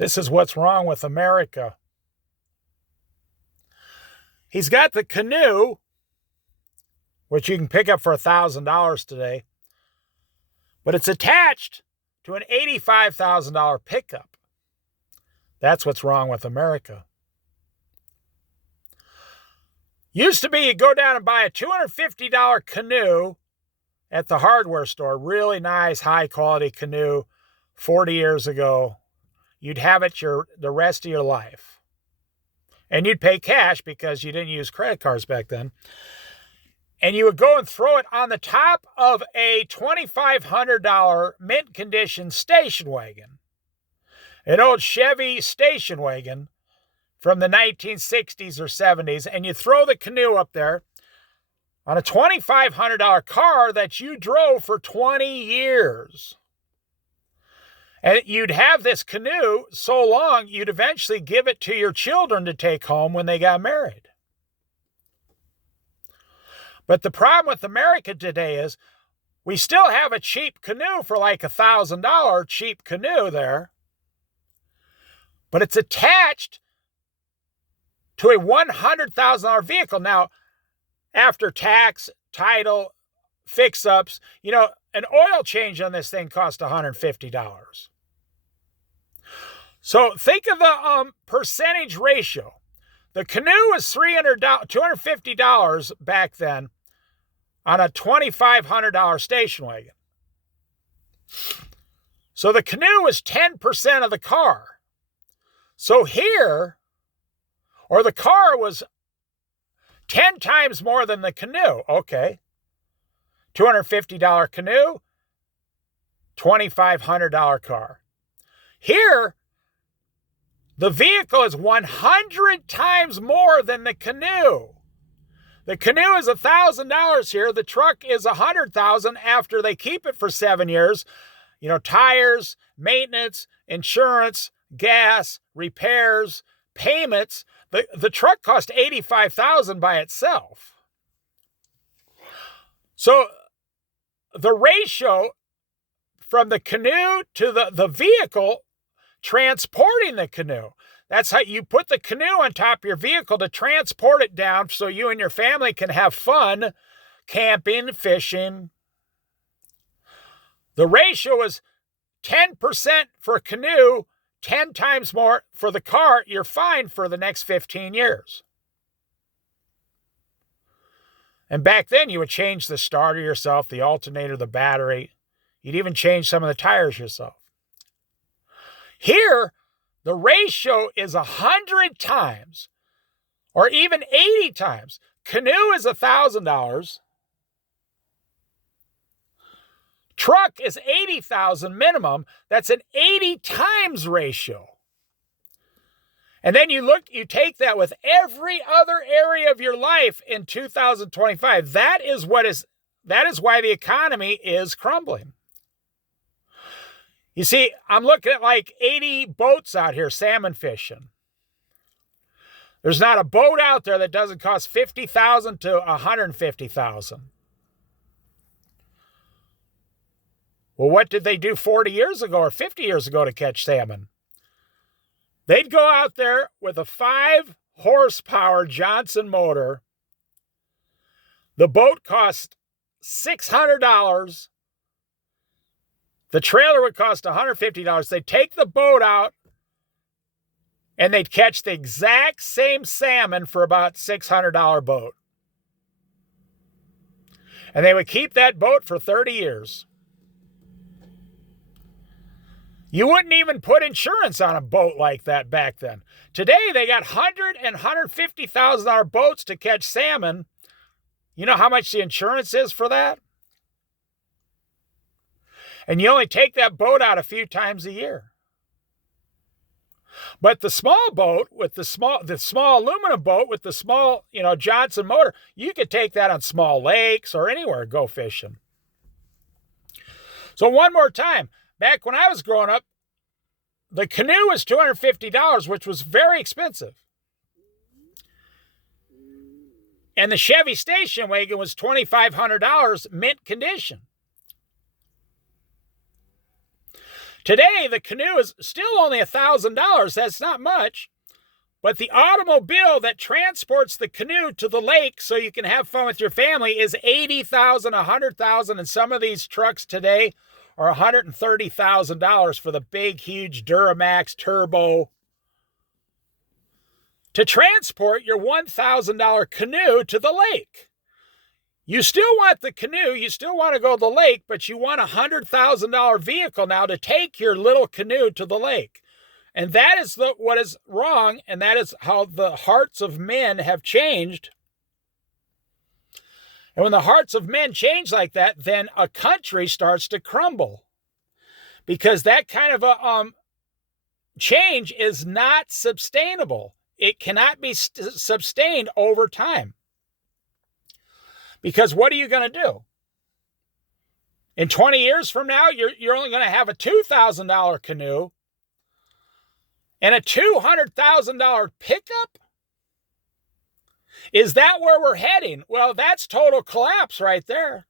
This is what's wrong with America. He's got the canoe, which you can pick up for $1,000 today, but it's attached to an $85,000 pickup. That's what's wrong with America. Used to be you go down and buy a $250 canoe at the hardware store, really nice, high-quality canoe 40 years ago. You'd have it the rest of your life. And you'd pay cash because you didn't use credit cards back then. And you would go and throw it on the top of a $2,500 mint condition station wagon. An old Chevy station wagon from the 1960s or 70s. And you throw the canoe up there on a $2,500 car that you drove for 20 years. And you'd have this canoe so long, you'd eventually give it to your children to take home when they got married. But the problem with America today is we still have a cheap canoe for like $1,000 cheap canoe there. But it's attached to a $100,000 vehicle. Now, after tax, title, fix-ups, an oil change on this thing costs $150. So think of the percentage ratio. The canoe was $250 back then on a $2,500 station wagon. So the canoe was 10% of the car. So here, or the car was 10 times more than the canoe. Okay. $250 canoe, $2,500 car. Here, the vehicle is 100 times more than the canoe. The canoe is $1,000 here. The truck is $100,000 after they keep it for 7 years. Tires, maintenance, insurance, gas, repairs, payments. The truck cost $85,000 by itself. So the ratio from the canoe to the vehicle transporting the canoe. That's how you put the canoe on top of your vehicle to transport it down so you and your family can have fun camping, fishing. The ratio is 10% for a canoe, 10 times more for the car. You're fine for the next 15 years. And back then, you would change the starter yourself, the alternator, the battery. You'd even change some of the tires yourself. Here, the ratio is 100 times, or even 80 times. Canoe is $1,000. Truck is $80,000 minimum. That's an 80 times ratio. And then you take that with every other area of your life in 2025. That is why the economy is crumbling. You see, I'm looking at like 80 boats out here salmon fishing. There's not a boat out there that doesn't cost $50,000 to $150,000. Well, what did they do 40 years ago or 50 years ago to catch salmon? They'd go out there with a 5-horsepower Johnson motor. The boat cost $600. The trailer would cost $150. They'd take the boat out and they'd catch the exact same salmon for about $600 boat. And they would keep that boat for 30 years. You wouldn't even put insurance on a boat like that back then. Today, they got $100,000 and $150,000 boats to catch salmon. You know how much the insurance is for that? And you only take that boat out a few times a year. But the small boat with the small aluminum boat with the small, Johnson motor, you could take that on small lakes or anywhere, go fishing. So one more time, back when I was growing up, the canoe was $250, which was very expensive. And the Chevy station wagon was $2,500 mint condition. Today, the canoe is still only $1,000. That's not much. But the automobile that transports the canoe to the lake so you can have fun with your family is $80,000, $100,000, and some of these trucks today are $130,000 for the big, huge Duramax Turbo. To transport your $1,000 canoe to the lake. You still want the canoe, you still want to go to the lake, but you want a $100,000 vehicle now to take your little canoe to the lake. And that is what is wrong, and that is how the hearts of men have changed. And when the hearts of men change like that, then a country starts to crumble. Because that kind of a change is not sustainable. It cannot be sustained over time. Because what are you going to do? In 20 years from now, you're only going to have a $2,000 canoe and a $200,000 pickup? Is that where we're heading? Well, that's total collapse right there.